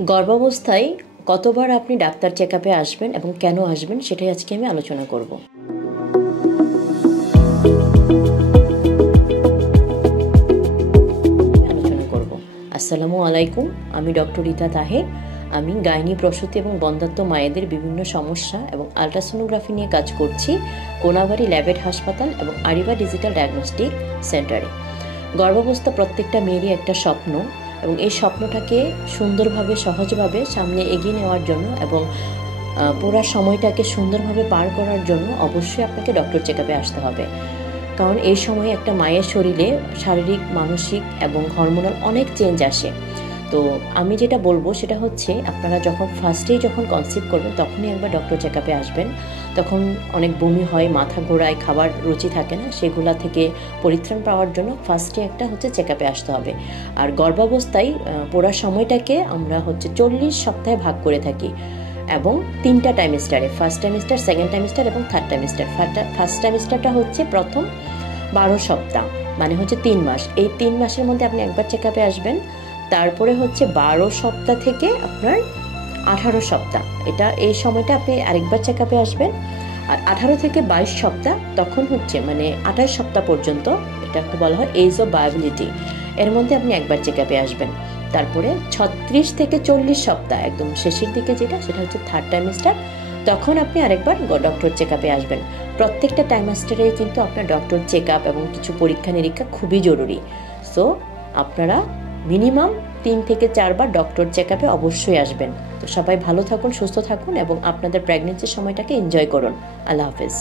গর্ভাবস্থায় কতবার আপনি ডাক্তার চেকআপে আসবেন এবং কেন আসবেন সেটাই আজকে আমি আলোচনা করব। আসসালামু আলাইকুম, আমি ডক্টর রিতা তাহের। আমি গাইনি, প্রসূতি এবং বন্ধ্যাত্ব মায়েদের বিভিন্ন সমস্যা এবং আলট্রাসোনোগ্রাফি নিয়ে কাজ করছি কোনাবাড়ি ল্যাবেট হাসপাতাল এবং আরিবা ডিজিটাল ডায়াগনস্টিক সেন্টারে। গর্ভাবস্থা প্রত্যেকটা মেয়েরই একটা স্বপ্ন এবং এই স্বপ্নটাকে সুন্দরভাবে সহজভাবে সামনে এগিয়ে নেওয়ার জন্য এবং পুরো সময়টাকে সুন্দরভাবে পার করার জন্য অবশ্যই আপনাকে ডক্টর চেকআপে আসতে হবে। কারণ এই সময়ে একটা মায়ের শরীরে শারীরিক, মানসিক এবং হরমোনাল অনেক চেঞ্জ আসে। তো আমি যেটা বলবো সেটা হচ্ছে, আপনারা যখন কনসিভ করবেন তখনই একবার ডক্টর চেকআপে আসবেন। তখন অনেক বমি হয়, মাথা ঘোরায়, খাবার রুচি থাকে না, সেগুলা থেকে পরিত্রাণ পাওয়ার জন্য ফার্স্টে একটা চেকআপে আসতে হবে। আর গর্ভাবস্থায় পুরো সময়টাকে আমরা 40 সপ্তাহে ভাগ করে থাকি এবং 3টা টাইমিস্টারে, ফার্স্ট টাইমিস্টার, সেকেন্ড টাইমিস্টার এবং থার্ড টাইমিস্টার। ফার্স্ট টাইমিস্টারটা প্রথম 12 সপ্তাহ, মানে 3 মাস। এই 3 মাসের মধ্যে আপনি একবার চেকআপে আসবেন। তারপরে 12 সপ্তাহ থেকে আপনার 18 সপ্তাহ, এই সময়টা আপনি আরেকবার চেকআপে আসবেন। আর 18 থেকে 22 সপ্তাহ, তখন 28 সপ্তাহ পর্যন্ত, এটাকে বলা হয় এজ অফ ভায়াবিলিটি, এর মধ্যে আপনি একবার চেকআপে আসবেন। তারপরে 36 থেকে 40 সপ্তাহ, একদম শেষের দিকে সেটা থার্ড টাইমিস্টার, তখন আপনি আরেকবার ডক্টর চেকআপে আসবেন। প্রত্যেকটা টাইমিস্টারেই কিন্তু আপনার ডক্টর চেকআপ এবং কিছু পরীক্ষা নিরীক্ষা খুবই জরুরি। সো আপনারা মিনিমাম 3 থেকে 4 বার ডক্টর চেকআপে অবশ্যই আসবেন। তো সবাই ভালো থাকুন, সুস্থ থাকুন এবং আপনাদের প্রেগন্যান্সির সময়টাকে এনজয় করুন। আল্লাহ হাফেজ।